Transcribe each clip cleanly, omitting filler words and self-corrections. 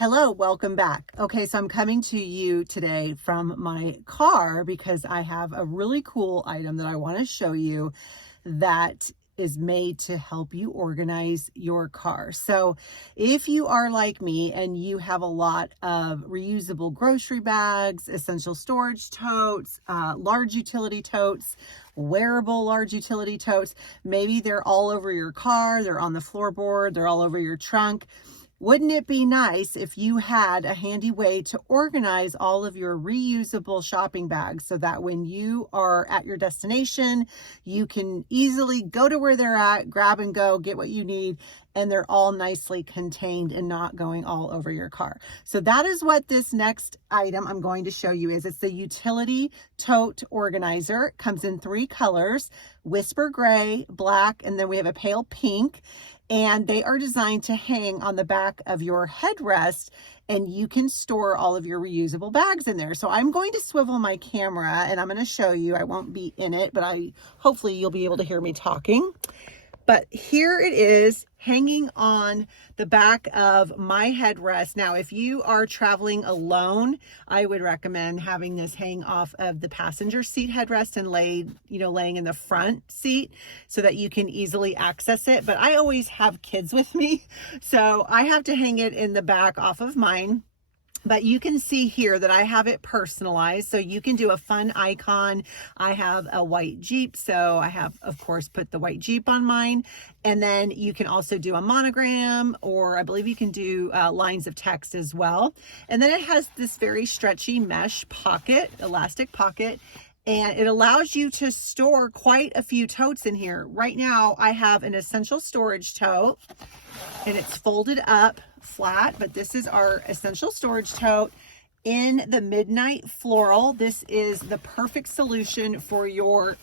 Hello, welcome back. Okay, so I'm coming to you today from my car because I have a really cool item that I want to show you that is made to help you organize your car. So if you are like me and you have a lot of reusable grocery bags, essential storage totes, large utility totes, wearable large utility totes, maybe they're all over your car, they're on the floorboard, they're all over your trunk. Wouldn't it be nice if you had a handy way to organize all of your reusable shopping bags so that when you are at your destination, you can easily go to where they're at, grab and go, get what you need, and they're all nicely contained and not going all over your car. So that is what this next item I'm going to show you is. It's the Utility Tote Organizer. It comes in 3 colors, Whisper Gray, Black, and then we have a pale pink. And they are designed to hang on the back of your headrest, and you can store all of your reusable bags in there. So I'm going to swivel my camera and I'm going to show you. I won't be in it, but hopefully you'll be able to hear me talking. But here it is hanging on the back of my headrest. Now, if you are traveling alone, I would recommend having this hang off of the passenger seat headrest and laying in the front seat so that you can easily access it. But I always have kids with me, so I have to hang it in the back off of mine. But you can see here that I have it personalized, so you can do a fun icon. I have a white Jeep, so I have, of course, put the white Jeep on mine. And then you can also do a monogram, or I believe you can do lines of text as well. And then it has this very stretchy mesh pocket, elastic pocket, and it allows you to store quite a few totes in here. Right now, I have an essential storage tote, and it's folded up flat, but this is our essential storage tote in the midnight floral. This is the perfect solution for your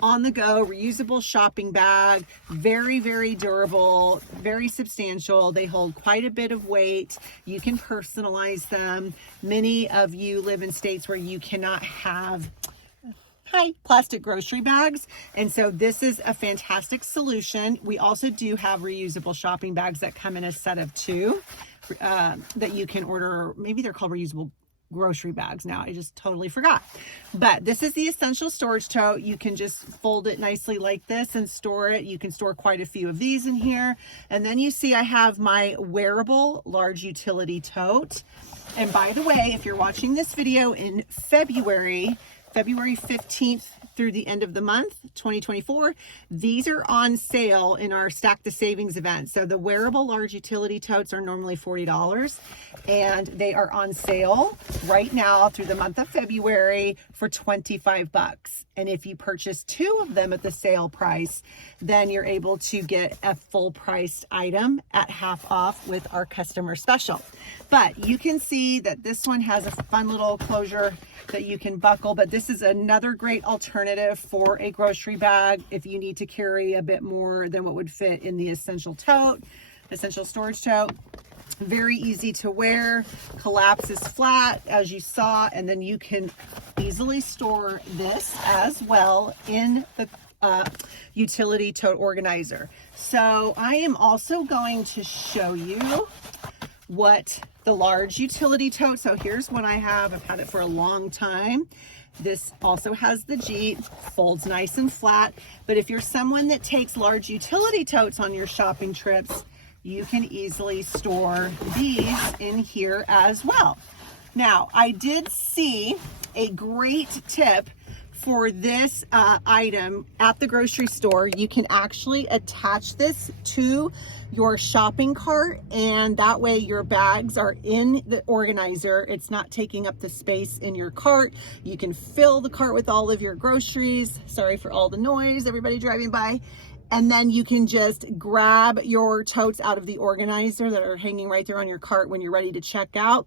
on-the-go reusable shopping bag. Very, very durable, very substantial. They hold quite a bit of weight. You can personalize them. Many of you live in states where you cannot have plastic grocery bags, and so this is a fantastic solution. We also do have reusable shopping bags that come in a set of 2 that you can order. Maybe they're called reusable grocery bags now. I just totally forgot. But this is the essential storage tote. You can just fold it nicely like this and store it. You can store quite a few of these in here. And then you see I have my wearable large utility tote. And by the way, if you're watching this video in February 15th through the end of the month, 2024, these are on sale in our Stack the Savings event. So the wearable large utility totes are normally $40, and they are on sale right now through the month of February for $25. And if you purchase 2 of them at the sale price, then you're able to get a full priced item at half off with our customer special. But you can see that this one has a fun little closure that you can buckle, but this is another great alternative for a grocery bag if you need to carry a bit more than what would fit in the essential storage tote. Very easy to wear, collapses flat as you saw, and then you can easily store this as well in the Utility Tote Organizer. So I am also going to show you what the large utility tote. So here's one I have. I've had it for a long time. This also has the Jeep, folds nice and flat. But if you're someone that takes large utility totes on your shopping trips, you can easily store these in here as well. Now, I did see a great tip for this item at the grocery store. You can actually attach this to your shopping cart, and that way your bags are in the organizer. It's not taking up the space in your cart. You can fill the cart with all of your groceries. Sorry for all the noise, everybody driving by. And then you can just grab your totes out of the organizer that are hanging right there on your cart when you're ready to check out.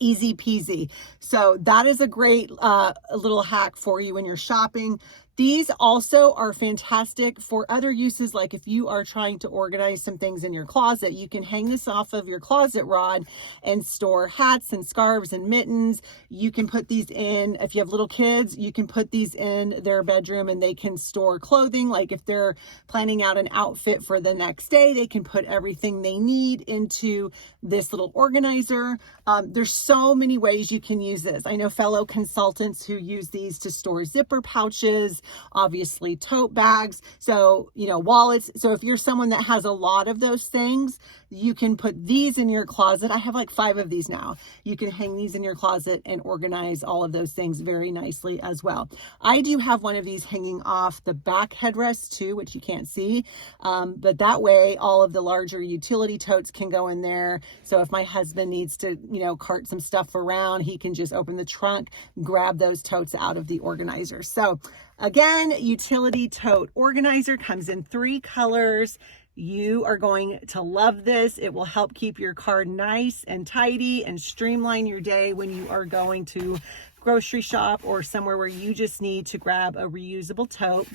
Easy peasy. So that is a great little hack for you when you're shopping. These also are fantastic for other uses, like if you are trying to organize some things in your closet, you can hang this off of your closet rod and store hats and scarves and mittens. You can put these in, if you have little kids, you can put these in their bedroom and they can store clothing. Like if they're planning out an outfit for the next day, they can put everything they need into this little organizer. There's so many ways you can use this. I know fellow consultants who use these to store zipper pouches, obviously tote bags, so, wallets. So if you're someone that has a lot of those things, you can put these in your closet. I have like 5 of these now. You can hang these in your closet and organize all of those things very nicely as well. I do have one of these hanging off the back headrest too, which you can't see, but that way all of the larger utility totes can go in there. So if my husband needs to, cart some stuff around, he can just open the trunk, grab those totes out of the organizer. So again, Utility Tote Organizer comes in 3 colors. You are going to love this. It will help keep your car nice and tidy and streamline your day when you are going to grocery shop or somewhere where you just need to grab a reusable tote,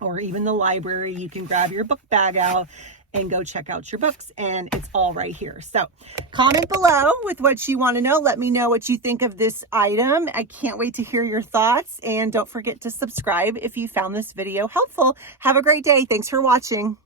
or even the library. You can grab your book bag out and go check out your books, and it's all right here. So comment below with what you want to know. Let me know what you think of this item. I can't wait to hear your thoughts, and don't forget to subscribe if you found this video helpful. Have a great day. Thanks for watching.